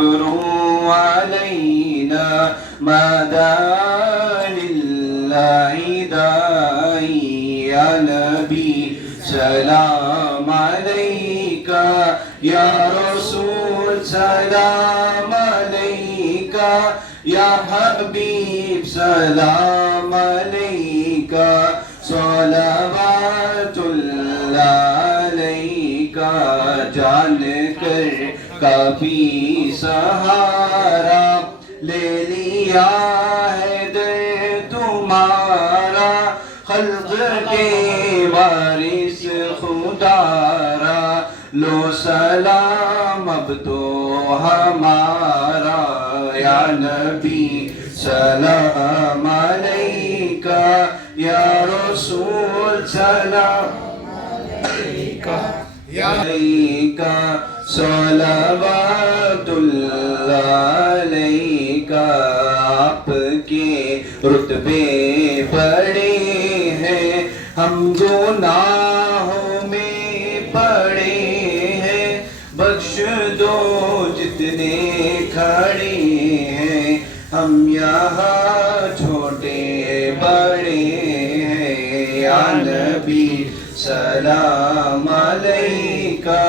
اذكروا علينا مدى لله داعي يا نبي سلام عليك يا رسول سلام عليك يا حبيب سلام عليك صلوات الله عليك جان کر کافی سہارا لے لیا ہے در تمہارا خلق کے وارث خدا را لو سلام اب تو ہمارا یا نبی سلام علیکہ یا رسول سلام علیکہ صلوات اللہ علیکہ آپ کے رتبے بڑے ہیں ہم گناہوں میں پڑے ہیں بخش دو جتنے کھڑے ہیں ہم یہاں چھوٹے بڑے ہیں یا نبی سلام علیکہ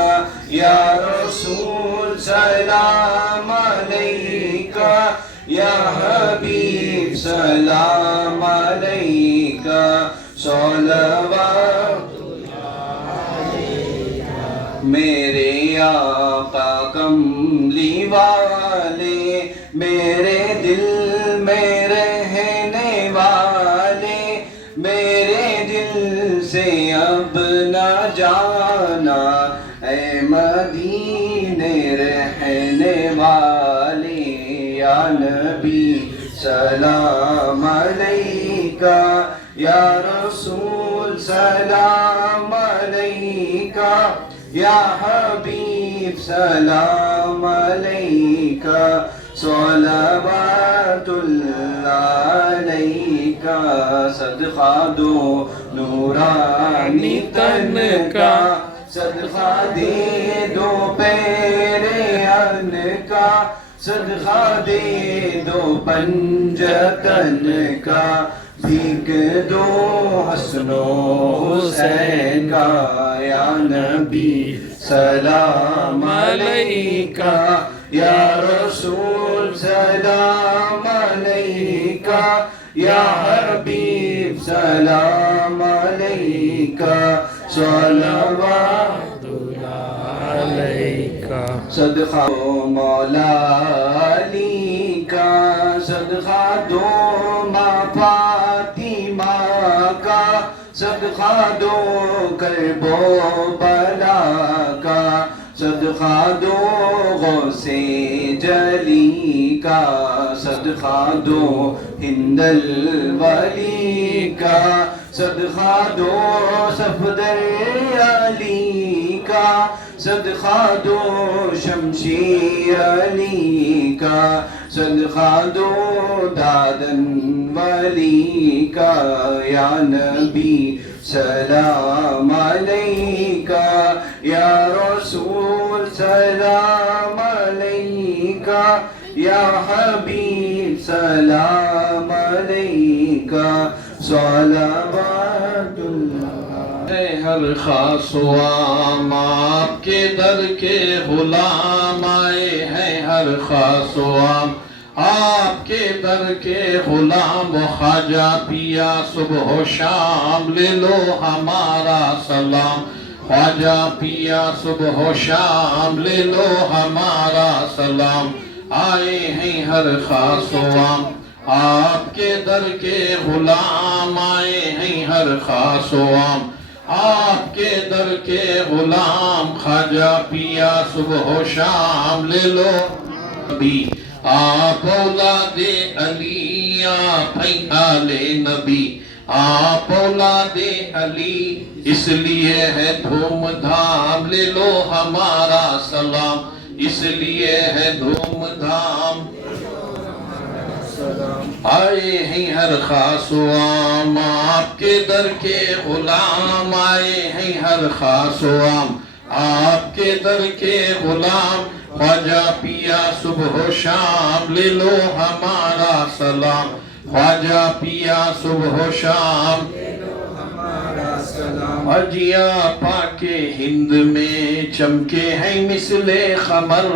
یا رسول سلام علیکہ یا حبیب سلام علیکہ صلوات میرے آقا کملی والے میرے دل میں رہنے والے میرے دل سے اب نہ جانا اے مدینے رہنے والے یا نبی سلام علیکہ یا رسول سلام علیکہ یا حبیب سلام علیکہ صلوات اللہ علیکہ صدقہ دو نورانی تن کا صدقہ دے دو پیرے ان کا صدقہ دے دو پنجتن کا بھیک دو حسن و حسین کا یا نبی سلام علیکہ یا رسول سلام علیکہ یا حبیب سلام علیکہ صلوات اللہ علیکہ صدقہ مولا علی کا صدقہ دو ماں فاطمہ کا صدقہ دو کرب و بلا کا صدقہ دو غوث جلی کا صدقہ دو ہند الولی کا صدقہ دو صفدر علی کا صدقہ دو شمشیر علی کا صدقہ دو دادن ولی کا یا نبی سلام علیکہ یا رسول سلام علیکہ یا حبیب سلام علیکہ صلوات اللہ ہے ہر خاص و عام آپ کے در کے غلام آئے ہیں ہر خاص و عام آپ کے در کے غلام و خواجہ پیا صبح و شام لے لو ہمارا سلام خواجہ پیا صبح و شام لے لو ہمارا سلام آئے ہیں ہر خاص و عام آپ کے در کے غلام آئے ہیں ہر خاص و عام آپ کے در کے غلام خواجہ پیا صبح و شام لے لو نبی آپ اولاد علی آپ ہیں آل نبی آپ اولاد علی اس لیے ہے دھوم دھام لے لو ہمارا سلام اس لیے ہے دھوم دھام آئے ہیں ہر خاص و عام آپ کے در کے غلام آئے ہیں ہر خاص و عام آپ کے در کے غلام خواجہ پیا صبح و شام لے لو ہمارا سلام خواجہ پیا صبح و شام اجیا پاک ہند میں چمکے ہیں مثل خمر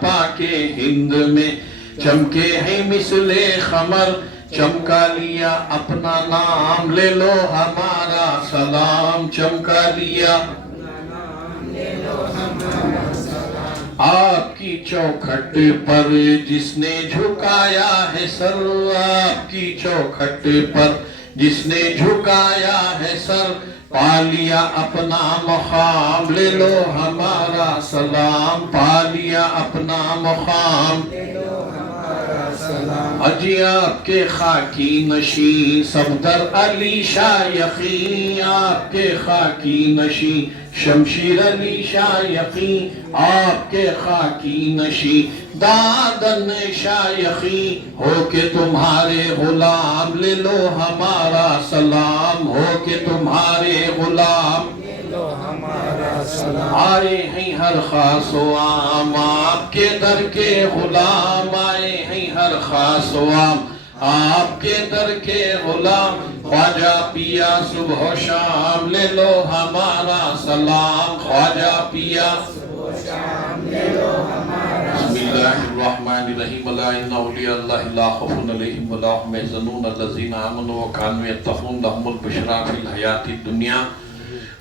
پاک ہند میں چمکے ہیں مثل خمر چمکا لیا اپنا نام لے لو ہمارا سلام چمکا لیا آپ کی چوکھٹ پر جس نے جھکایا ہے سر آپ کی چوکھٹ پر جس نے جھکایا ہے سر پا لیا اپنا مقام لے لو ہمارا سلام پا لیا اپنا مقام اجی آپ کے خاکی نشین صفدر علی شایخی آپ کے خاکی نشین شمشیر علی شایخی آپ کے خاکی نشین دادن شایخی ہو کے تمہارے غلام لے لو ہمارا سلام ہو کے تمہارے غلام آئے ہیں ہر خاص و عام آپ کے در کے غلام آئے ہیں ہر خاص و عام آپ کے در کے غلام خواجہ پیا صبح و شام لے لو ہمارا سلام خواجہ پیا بسم اللہ الرحمن الرحیم الا ان اولیاء اللہ لا خوف علیہم ولا هم يحزنون الذین آمنوا وكانوا يتقون لهم البشرى فی الحیاۃ الدنیا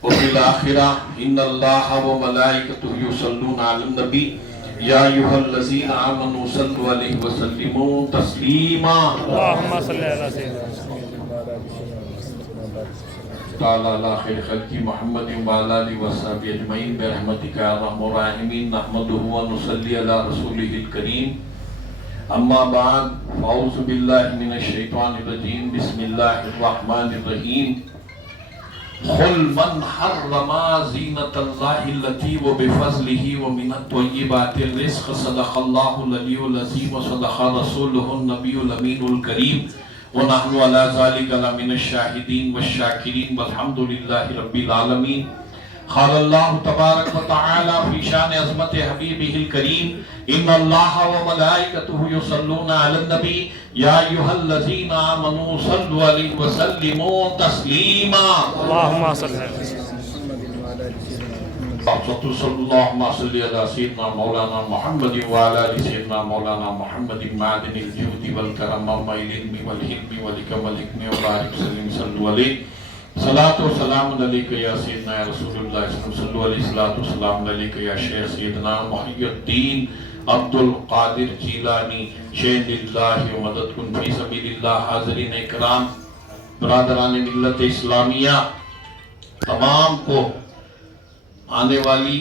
وفی الآخرہ ان اللہ وملائکتہ یصلون علی النبی یا ایھا الذین آمنوا صلوا علیہ وسلموا تسلیما اللہم صلی علی سیدنا تعالی علی خیر خلق محمد وعلی آلہ وصحبہ اجمعین برحمتک یا ارحم الراحمین نحمدہ ونصلی علی رسولہ الکریم اما بعد اعوذ باللہ من الشیطان الرجیم بسم اللہ الرحمن الرحیم قل من حرم زینت اللہ التي وبفضله ومن الطیبات الرزق صدق اللہ العلی العظیم وصدق رسولہ النبی الامین الکریم ونحن على ذلك لمن الشاہدین والشاکرین والحمد للہ رب العالمین قال اللہ تبارک وتعالی فی شان عظمت حبیبہ الکریم ان اللہ وملائکتہ یصلون علی النبی یا ایھا الذین آمنوا صلوا علیہ وسلموا تسلیما اللہم صلی علی اللہم صلی علی سیدنا مولانا محمد وعلی آل سیدنا مولانا محمد معدن الجود والکرم والعلم والحلم والحکم والحکم وبارک وسلم صلوا علیہ صلاۃ و سلام علیکہ یا سیدنا یا رسول اللہ صلی اللہ علیہ وسلم صلوا علیہ صلاۃ و سلام علیکہ یا شیخ سیدنا محی الدین عبد القادر جیلانی شیخ اللہ و مدد کن فی سبیل اللہ حاضرین اکرام برادران ملت اسلامیہ تمام کو آنے والی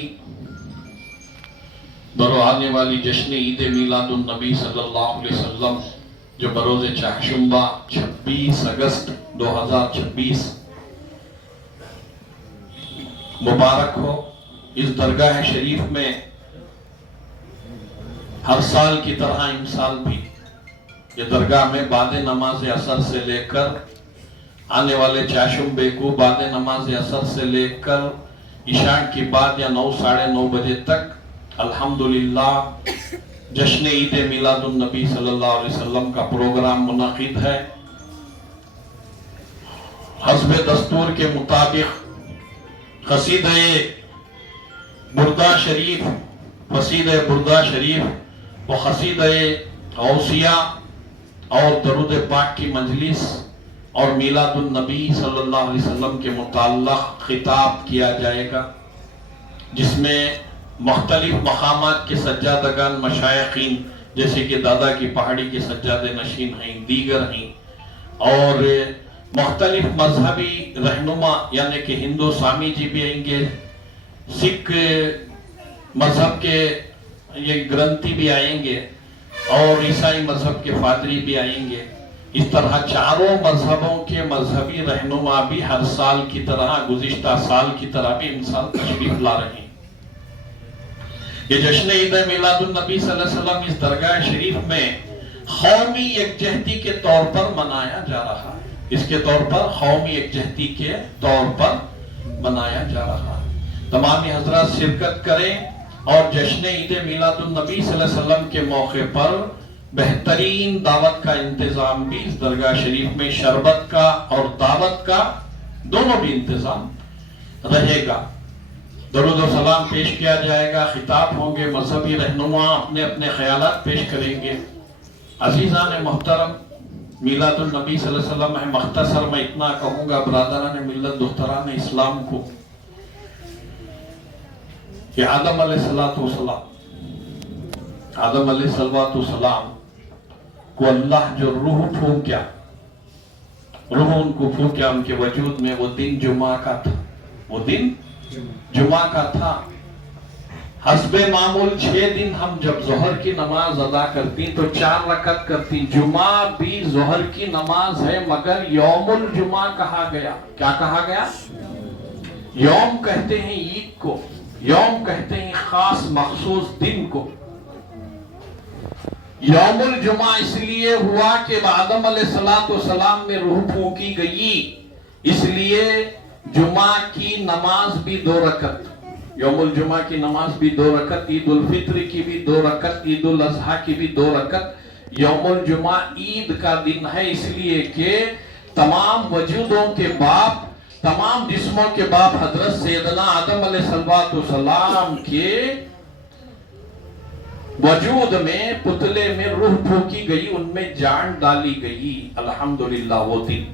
جشن عید میلاد النبی صلی اللہ علیہ وسلم جو بروز چہارشنبہ 26 اگست 2026 مبارک ہو اس درگاہ شریف میں ہر سال کی طرح ان سال بھی یہ درگاہ میں بعد نماز عصر سے لے کر آنے والے چاشمبے کو بعد نماز عصر سے لے کر عشاء کی بعد یا 9 ساڑھے 9 بجے تک الحمدللہ جشن عید میلاد النبی صلی اللہ علیہ وسلم کا پروگرام منعقد ہے حسب دستور کے مطابق قصیدہ بردہ شریف و قصیدہ غوثیہ اور درود پاک کی مجلس اور میلاد النبی صلی اللہ علیہ وسلم کے متعلق خطاب کیا جائے گا جس میں مختلف مقامات کے سجادگان مشائقین جیسے کہ دادا کی پہاڑی کے سجادہ نشین ہیں دیگر ہیں اور مختلف مذہبی رہنما یعنی کہ ہندو سامی جی بھی آئیں گے سکھ مذہب کے یہ گرنتھی بھی آئیں گے اور عیسائی مذہب کے پادری بھی آئیں گے اس طرح چاروں مذہبوں کے مذہبی رہنما بھی ہر سال کی طرح گزشتہ سال کی طرح بھی انسان تشریف لا رہے ہیں یہ جشن عید میلاد النبی صلی اللہ علیہ وسلم اس درگاہ شریف میں قومی یکجہتی کے طور پر منایا جا رہا ہے اس کے طور پر قومی یکجہتی کے طور پر منایا جا رہا ہے تمام حضرات شرکت کریں اور جشن عید میلاد النبی صلی اللہ علیہ وسلم کے موقع پر بہترین دعوت کا انتظام بھی اس درگاہ شریف میں شربت کا اور دعوت کا دونوں بھی انتظام رہے گا. درود و سلام پیش کیا جائے گا، خطاب ہوں گے، مذہبی رہنما اپنے اپنے خیالات پیش کریں گے. عزیزان محترم، میلاد النبی صلی اللہ علیہ وسلم ہے. مختصر میں اتنا کہوں گا برادران ملت دختران اسلام کو کہ آدم علیہ السلام کو اللہ جو روح پھونکیا، روح ان کو پھونکیا ان کے وجود میں، وہ دن جمعہ کا تھا. وہ دن جمعہ کا تھا. حسب معمول 6 دن ہم جب ظہر کی نماز ادا کرتی تو 4 رکعت کرتی. جمعہ بھی ظہر کی نماز ہے مگر یوم الجمعہ کہا گیا. کیا کہا گیا؟ یوم کہتے ہیں عید کو، یوم کہتے ہیں خاص مخصوص دن کو. یوم الجمعہ اس لیے ہوا کہ آدم علیہ السلام میں روح پھونکی گئی، اس لیے جمعہ کی نماز بھی 2 رکعت. یوم الجمعہ کی نماز بھی 2 رکعت، عید الفطر کی بھی 2 رکعت، عید الاضحیٰ کی بھی 2 رکعت. یوم الجمعہ عید کا دن ہے اس لیے کہ تمام وجودوں کے باپ، تمام جسموں کے باپ حضرت سیدنا آدم علیہ السلام کے وجود میں، پتلے میں روح پھونکی گئی، ان میں جان ڈالی گئی. الحمدللہ وہ دن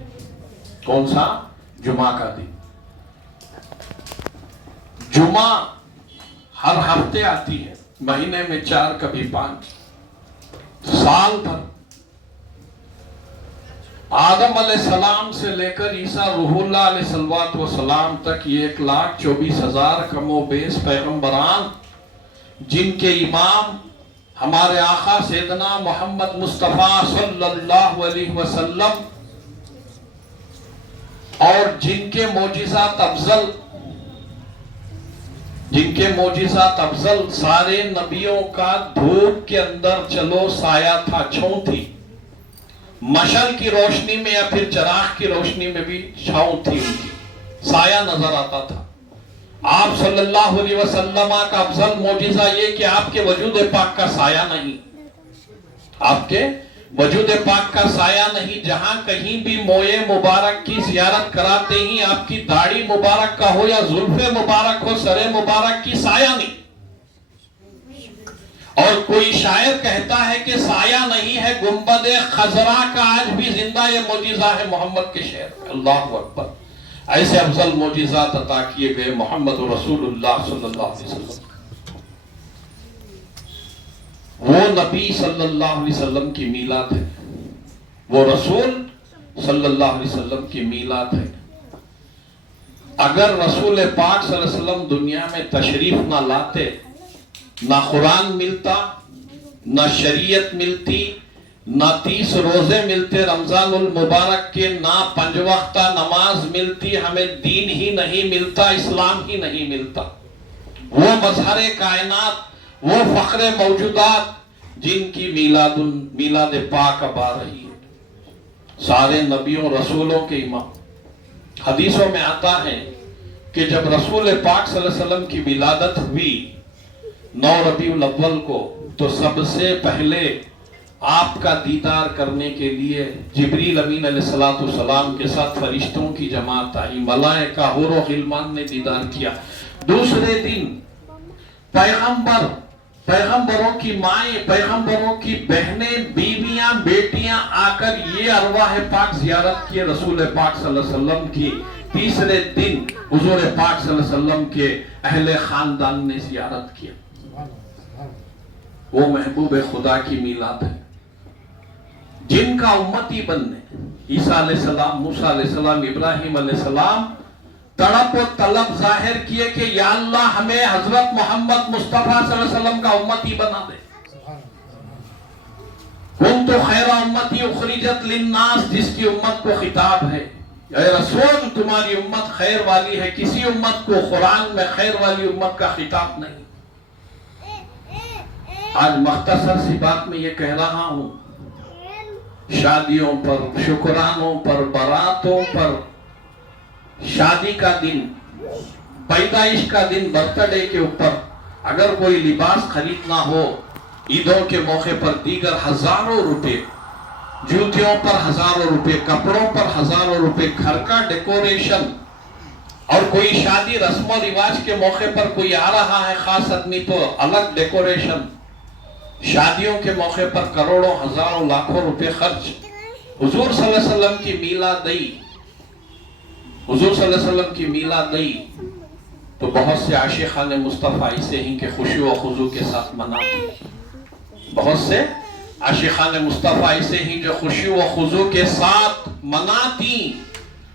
کون سا؟ جمعہ کا دن. جمعہ ہر ہفتے آتی ہے، مہینے میں 4 کبھی 5. سال بھر آدم علیہ السلام سے لے کر عیسیٰ روح اللہ علیہ السلام تک 1,24,000 کم و بیش پیغمبران، جن کے امام ہمارے آقا سیدنا محمد مصطفیٰ صلی اللہ علیہ وسلم، اور جن کے معجزات افضل سارے نبیوں کا دھوپ کے اندر چلو سایہ تھا، چھاؤں تھی. مشعل کی روشنی میں یا پھر چراغ کی روشنی میں بھی چھاؤں تھی، ان کی سایہ نظر آتا تھا. آپ صلی اللہ علیہ وسلم کا افضل معجزہ یہ کہ آپ کے وجود پاک کا سایہ نہیں، آپ کے وجود پاک کا سایہ نہیں. جہاں کہیں بھی موئے مبارک کی زیارت کراتے ہی آپ کی داڑھی مبارک کا ہو یا زلف مبارک ہو، سر مبارک کی سایہ نہیں. اور کوئی شاعر کہتا ہے کہ سایہ نہیں ہے گنبد خضرا کا آج بھی زندہ، یہ معجزہ ہے محمد کے شعر. اللہ اکبر. ایسے افضل معجزات عطا کیے گئے محمد رسول اللہ صلی اللہ علیہ وسلم. وہ نبی صلی اللہ علیہ وسلم کی میلاد ہے، وہ رسول صلی اللہ علیہ وسلم کی میلاد ہے. اگر رسول پاک صلی اللہ علیہ وسلم دنیا میں تشریف نہ لاتے، نہ قرآن ملتا، نہ شریعت ملتی، نہ 30 روزے ملتے رمضان المبارک کے، نہ 5 وقتہ نماز ملتی، ہمیں دین ہی نہیں ملتا، اسلام ہی نہیں ملتا. وہ مظہر کائنات، وہ فخر موجودات جن کی میلاد پاک اب آ رہی ہے، سارے نبیوں رسولوں کے امام. حدیثوں میں آتا ہے کہ جب رسول پاک صلی اللہ علیہ وسلم کی ولادت ہوئی 9 ربیع الاول کو، تو سب سے پہلے آپ کا دیدار کرنے کے لیے جبریل امین علیہ السلام کے ساتھ فرشتوں کی جماعت آئی، ملائکہ حور و غلمان نے دیدار کیا. دوسرے دن پیغمبروں کی مائیں، پیغمبروں کی بہنیں، بیویاں، بیٹیاں آ کر یہ ارواح پاک زیارت کیے رسول پاک صلی اللہ علیہ وسلم کی. تیسرے دن حضور پاک صلی اللہ علیہ وسلم کے اہل خاندان نے زیارت کیا. وہ محبوب خدا کی میلاد ہے جن کا امتی بننے عیسیٰ علیہ السلام، موسیٰ علیہ السلام، ابراہیم علیہ السلام تڑپ و طلب ظاہر کیے کہ یا اللہ ہمیں حضرت محمد مصطفیٰ صلی اللہ علیہ وسلم کا امتی بنا دے. کنت خیر امتی اخرجت للناس، جس کی امت کو خطاب ہے اے رسول تمہاری امت خیر والی ہے. کسی امت کو قرآن میں خیر والی امت کا خطاب نہیں. آج مختصر سی بات میں یہ کہہ رہا ہوں، شادیوں پر، شکرانوں پر، براتوں پر، شادی کا دن، پیدائش کا دن، برتھ ڈے کے اوپر اگر کوئی لباس خریدنا ہو عیدوں کے موقع پر دیگر ہزاروں روپے، جوتیوں پر ہزاروں روپے، کپڑوں پر ہزاروں روپے، گھر کا ڈیکوریشن، اور کوئی شادی رسم و رواج کے موقع پر کوئی آ رہا ہے خاص آدمی تو الگ ڈیکوریشن، شادیوں کے موقع پر کروڑوں ہزاروں لاکھوں روپے خرچ۔ حضور صلی اللہ علیہ وسلم کی میلادی، حضور صلی اللہ علیہ وسلم کی میلادی تو بہت سے عاشقان مصطفیٰ اسے ہی کہ خشوع و خضوع کے ساتھ مناتے، بہت سے عاشقان مصطفیٰ اسے ہی جو خشوع و خضوع کے ساتھ مناتی،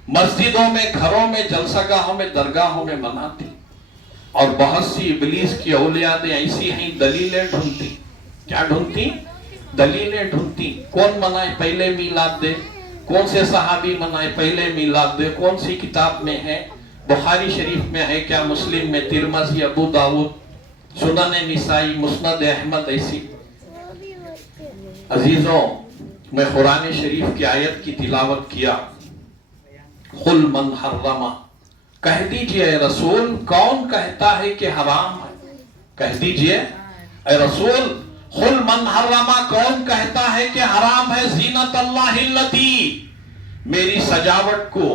مسجدوں میں، گھروں میں، جلسہ گاہوں میں، درگاہوں میں مناتی، اور بہت سی ابلیس کی اولیادیں ایسی ہیں دلیلیں ڈھونڈتی۔ کیا ڈھونڈتی؟ دلیلیں ڈھونڈتی۔ کون منائے پہلے میلاد دے، کون سے صحابی منائے پہلے میلاد دے، کون سی کتاب میں ہے، بخاری شریف میں ہے کیا، مسلم میں، ترمذی، ابو داؤد، سنن نسائی، مسند احمد، ایسی۔ عزیزوں، میں قرآن شریف کی آیت کی تلاوت کیا، قل من حرم، کہہ دیجئے اے رسول کون کہتا ہے کہ حرام ہے، کہہ دیجئے اے رسول قل من حرم، کون کہتا ہے کہ حرام ہے، زینت اللہ التی، میری سجاوٹ کو،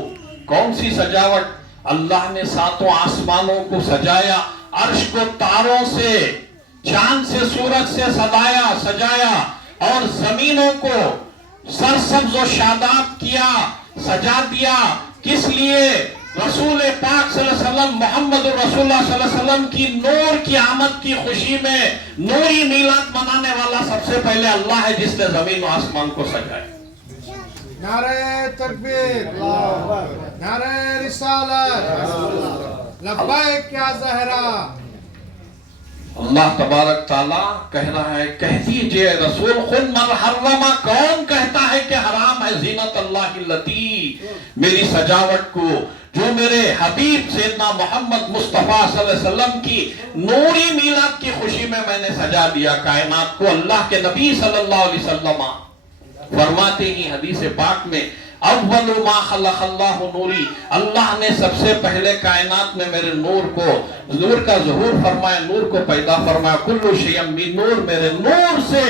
کون سی سجاوٹ؟ اللہ نے ساتوں آسمانوں کو سجایا، عرش کو تاروں سے، چاند سے، سورج سے سجایا، اور زمینوں کو سرسبز و شاداب کیا، سجا دیا۔ کس لیے؟ رسول پاک صلی اللہ علیہ وسلم، محمد رسول اللہ صلی اللہ علیہ وسلم کی نور کی آمد کی خوشی میں نوری میلاد منانے والا سب سے پہلے اللہ ہے جس نے زمین و آسمان کو سجایا۔ نعرہ تکبیر، نعرہ رسالت، لبیک یا زہرا۔ اللہ تبارک تعالیٰ کہہ رہا ہے کہہ دیجئے رسول قل من حرم، کون کہتا ہے کہ حرام ہے، زینت اللہ التی، میری سجاوٹ کو جو میرے حبیب سیدنا محمد مصطفیٰ صلی اللہ علیہ وسلم کی نوری میلاد کی خوشی میں نے سجا دیا کائنات کو۔ اللہ کے نبی صلی اللہ علیہ وسلم فرماتے ہی حدیث پاک میں، اول ما خلق اللہ نوری، اللہ نے سب سے پہلے کائنات میں میرے نور کو، نور کا ظہور فرمایا، نور کو پیدا فرمایا، کل شیء من نور، میرے نور سے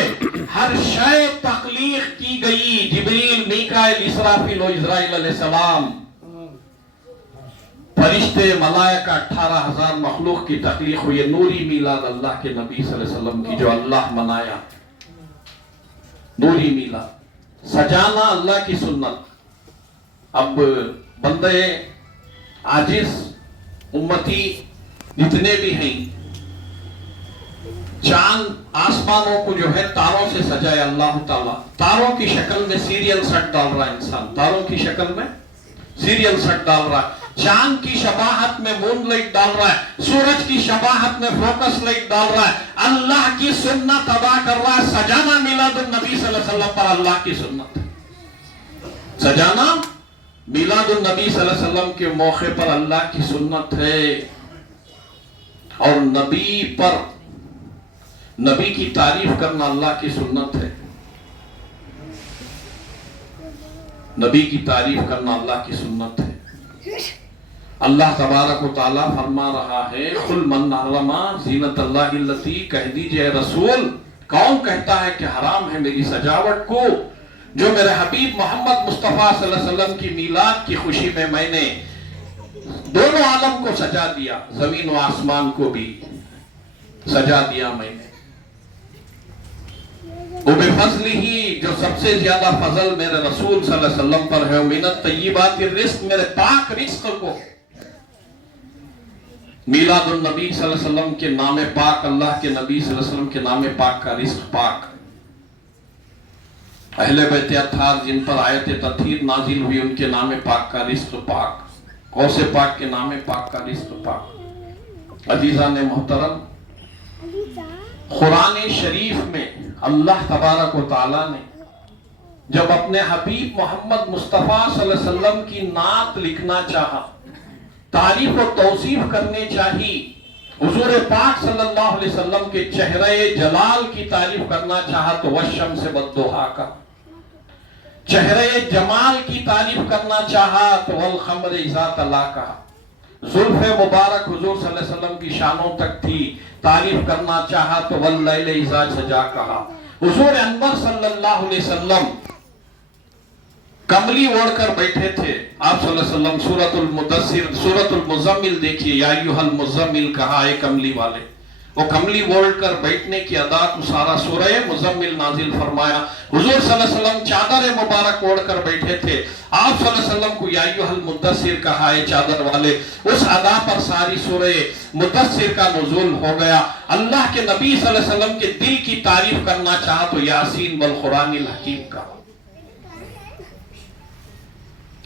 ہر شے تخلیق کی گئی، جبریل، میکائیل، اسرافیل و اسرائیل علیہ السلام، فرشتے، ملائکہ، 18,000 مخلوق کی تخلیق ہوئی۔ نوری میلاد اللہ کے نبی صلی اللہ علیہ وسلم کی جو اللہ منایا، نوری میلاد سجانا اللہ کی سنت۔ اب بندے عاجز امتی جتنے بھی ہیں، چاند آسمانوں کو جو ہے تاروں سے سجایا اللہ تعالیٰ، تاروں کی شکل میں سیریل سٹ ڈال رہا ہے انسان، تاروں کی شکل میں سیریل سٹ ڈال رہا ہے، چاند کی شباہت میں مون لائٹ ڈال رہا ہے، سورج کی شباہت میں فوکس لائٹ ڈال رہا ہے، اللہ کی سنت ادا کر رہا ہے۔ سجانا میلاد النبی صلی اللہ علیہ وسلم پر اللہ کی سنت ہے، سجانا میلاد النبی صلی اللہ علیہ وسلم کے موقع پر اللہ کی سنت ہے، اور نبی پر، نبی کی تعریف کرنا اللہ کی سنت ہے، نبی کی تعریف کرنا اللہ کی سنت ہے۔ اللہ تبارک و تعالیٰ فرما رہا ہے قل من حرم زینت اللہ التی، کہہ دیجئے رسول کون کہتا ہے کہ حرام ہے میری سجاوٹ کو جو میرے حبیب محمد مصطفیٰ صلی اللہ علیہ وسلم کی میلاد کی خوشی میں نے دونوں عالم کو سجا دیا، زمین و آسمان کو بھی سجا دیا میں نے۔ وبفضل ہی، جو سب سے زیادہ فضل میرے رسول صلی اللہ علیہ وسلم پر ہے، من الطیبات الرزق، میرے پاک رزق کو، میلاد النبی صلی اللہ علیہ وسلم کے نام پاک، اللہ کے نبی صلی اللہ علیہ وسلم کے نام پاک کا رزق پاک، اہل بیت اطہار جن پر آیت تطہیر نازل ہوئی ان کے نام پاک کا رزق پاک، غوث پاک کے نام پاک کا رزق پاک۔ عزیزان محترم، قرآن شریف میں اللہ تبارک و تعالیٰ نے جب اپنے حبیب محمد مصطفیٰ صلی اللہ علیہ وسلم کی نعت لکھنا چاہا، تعریف و توصیف کرنے چاہی، حضور پاک صلی اللہ علیہ وسلم کے چہرے جلال کی تعریف کرنا چاہا تو والشمس والضحیٰ کا، چہرے جمال کی تعریف کرنا چاہا تو والقمر اذا تلاقا، زلف مبارک حضور صلی اللہ علیہ وسلم کی شانوں تک تھی، تعریف کرنا چاہا تو واللیل اذا سجا کہا۔ حضور انور صلی اللہ علیہ وسلم کملی اوڑھ کر بیٹھے تھے، آپ صلی اللہ علیہ وسلم سورۃ المدثر، سورۃ المزمل دیکھیے، یا ایھا المزمل کہا اے کملی والے، وہ کملی اوڑھ کر بیٹھنے کی ادا کو سارا سورہ مزمل نازل فرمایا۔ حضور صلی اللہ علیہ وسلم چادر مبارک اوڑھ کر بیٹھے تھے، آپ صلی اللہ علیہ وسلم کو یا ایھا المدثر کہا اے چادر والے، اس ادا پر ساری سورہ مدثر کا نزول ہو گیا۔ اللہ کے نبی صلی اللہ علیہ وسلم کے دل کی تعریف کرنا چاہا تو یاسین والقرآن الحکیم کا۔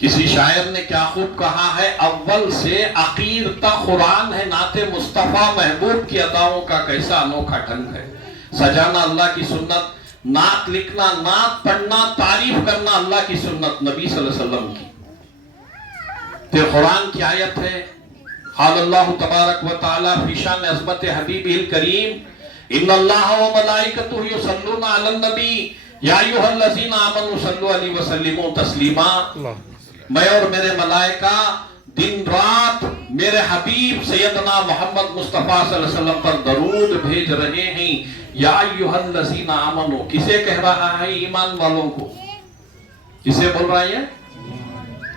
کسی شاعر نے کیا خوب کہا ہے، اول سے اخیر تک قرآن ہے، نعت مصطفیٰ محبوب کی اداؤں کا کیسا انوکھا ڈھنگ ہے۔ سجانا اللہ کی سنت، نعت لکھنا، نعت پڑھنا، تعریف کرنا اللہ کی سنت نبی صلی اللہ علیہ وسلم کی۔ تو قرآن کی آیت ہے، قال اللہ تبارک و تعالی فی شان عظمت حبیبہ الکریم، ان اللہ و ملائکتہ یصلون علی النبی یا ایھا الذین آمنوا صلوا علیہ وسلموا تسلیما۔ میں اور میرے ملائکہ دن رات میرے حبیب سیدنا محمد مصطفیٰ صلی اللہ علیہ وسلم پر درود بھیج رہے ہیں۔ یا ایھا الذین آمنوا کسے کہہ رہا ہے؟ ایمان والوں کو۔ کسے بول رہا ہے؟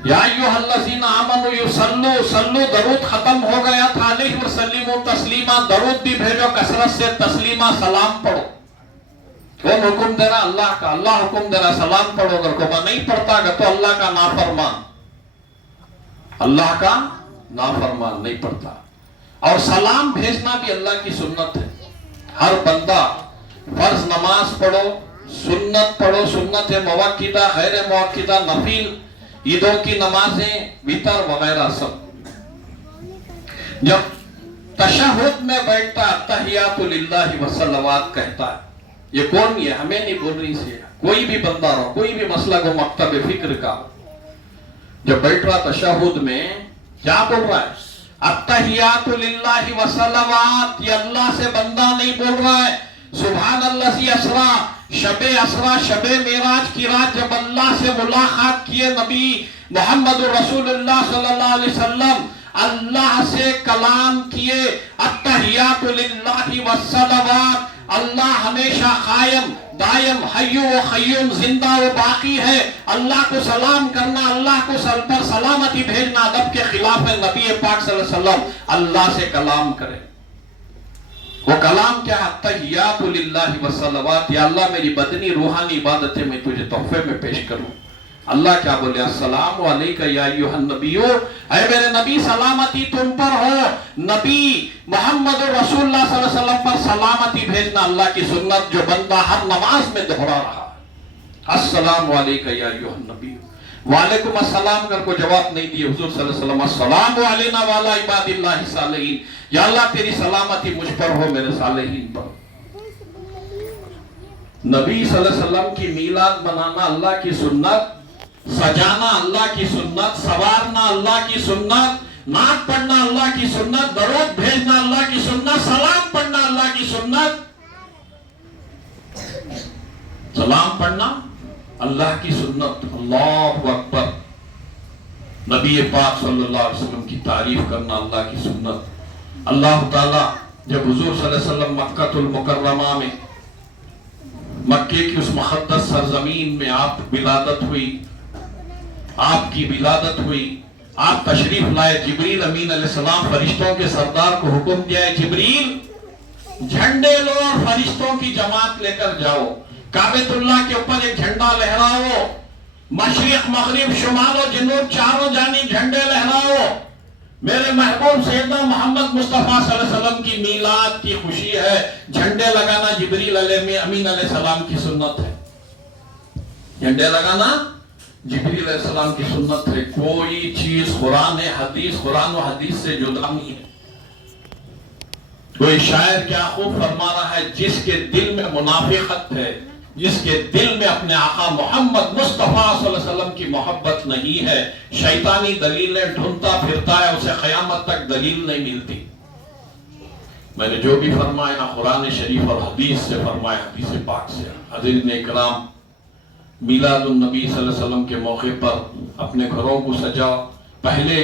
یا ایھا الذین آمنوا یصلوا، صلو درود ختم ہو گیا تھا، علیہ وسلموا تسلیما، درود بھی بھیجو کثرت سے، تسلیما سلام پڑھو۔ کون حکم دے رہا؟ اللہ کا۔ اللہ حکم دے رہا سلام پڑھو، اگر کوئی نہیں پڑھتا گا تو اللہ کا نافرمان، اللہ کا نافرمان نہیں پڑھتا۔ اور سلام بھیجنا بھی اللہ کی سنت ہے۔ ہر بندہ فرض نماز پڑھو، سنت پڑھو، سنت موقدہ، غیر موقدہ، نفل، عیدوں کی نمازیں، وتر وغیرہ سب۔ جب تشہد میں بیٹھتا تحیات للہ والصلوات کہتا ہے، یہ کون ہے؟ ہمیں نہیں بول رہی سے، کوئی بھی بندہ رہو، کوئی بھی مسئلہ کو مکتب فکر کا، جب بیٹھ رہا تشہد میں کیا بول رہا ہے؟ التحیات للہ والصلوات، یہ اللہ سے بندہ نہیں بول رہا ہے۔ سبحان الذی اسری، شب اسرا، شب معراج کی رات جب اللہ سے ملاقات کیے نبی محمد رسول اللہ صلی اللہ علیہ وسلم، اللہ سے کلام کیے، التحیات للہ والصلوات، اللہ ہمیشہ قائم دائم حی و قیوم زندہ و باقی ہے، اللہ کو سلام کرنا، اللہ کو سر پر سلامتی بھیجنا ادب کے خلاف ہے۔ نبی پاک صلی اللہ علیہ وسلم اللہ سے کلام کرے، وہ کلام کیا ہے؟ التحیات للہ والصلوات، یا اللہ میری بدنی روحانی عبادتیں میں تجھے تحفے میں پیش کروں۔ اللہ کیا بولے؟ السلام علیکہ یا ایھا النبی، اے میرے نبی سلامتی تم پر ہو۔ نبی محمد رسول اللہ صلی اللہ علیہ وسلم پر سلامتی بھیجنا اللہ کی سنت، جو بندہ ہر نماز میں دہرا رہا۔ السلام علیکہ یا ایھا النبی، وعلیکم السلام کر کو جواب نہیں دیے حضور صلی اللہ علیہ وسلم، السلام علینا وعلی عباد اللہ الصالحین، یا اللہ تیری سلامتی مجھ پر ہو، میرے صالحین پر۔ نبی صلی اللہ علیہ وسلم کی میلاد منانا اللہ کی سنت، سجانا اللہ کی سنت، سوارنا اللہ کی سنت، نعت پڑھنا اللہ کی سنت، درود بھیجنا اللہ کی سنت، سلام پڑھنا اللہ کی سنت، سلام پڑھنا اللہ کی سنت۔ اللہ اکبر، نبی پاک صلی اللہ علیہ وسلم کی تعریف کرنا اللہ کی سنت۔ اللہ تعالیٰ جب حضور صلی اللہ علیہ وسلم مکہ المکرمہ میں، مکے کی اس مقدس سرزمین میں آپ ولادت ہوئی، آپ کی ولادت ہوئی، آپ تشریف لائے، جبریل امین علیہ السلام فرشتوں کے سردار کو حکم دیا ہے، جبریل جھنڈے لو اور فرشتوں کی جماعت لے کر جاؤ، کعبۃ اللہ کے اوپر ایک جھنڈا لہراؤ، مشرق مغرب شمال و جنوب چاروں جانب جھنڈے لہراؤ۔ میرے محبوب سیدنا محمد مصطفیٰ صلی اللہ علیہ وسلم کی میلاد کی خوشی ہے، جھنڈے لگانا جبریل امین علیہ السلام کی سنت ہے، جھنڈے لگانا جبریل علیہ السلام کی سنت ہے۔ کوئی چیز قرآن و حدیث سے جدا نہیں ہے۔ کوئی شاعر کیا خوب فرما رہا ہے، جس کے دل میں منافقت ہے، جس کے دل میں اپنے آقا محمد مصطفیٰ صلی اللہ علیہ وسلم کی محبت نہیں ہے، شیطانی دلیلیں ڈھونڈتا پھرتا ہے، اسے قیامت تک دلیل نہیں ملتی۔ میں نے جو بھی فرمایا قرآن شریف اور حدیث سے فرمایا، حدیث پاک سے۔ حضرین اکرام، میلاد النبی صلی اللہ علیہ وسلم کے موقع پر اپنے گھروں کو سجاؤ۔ پہلے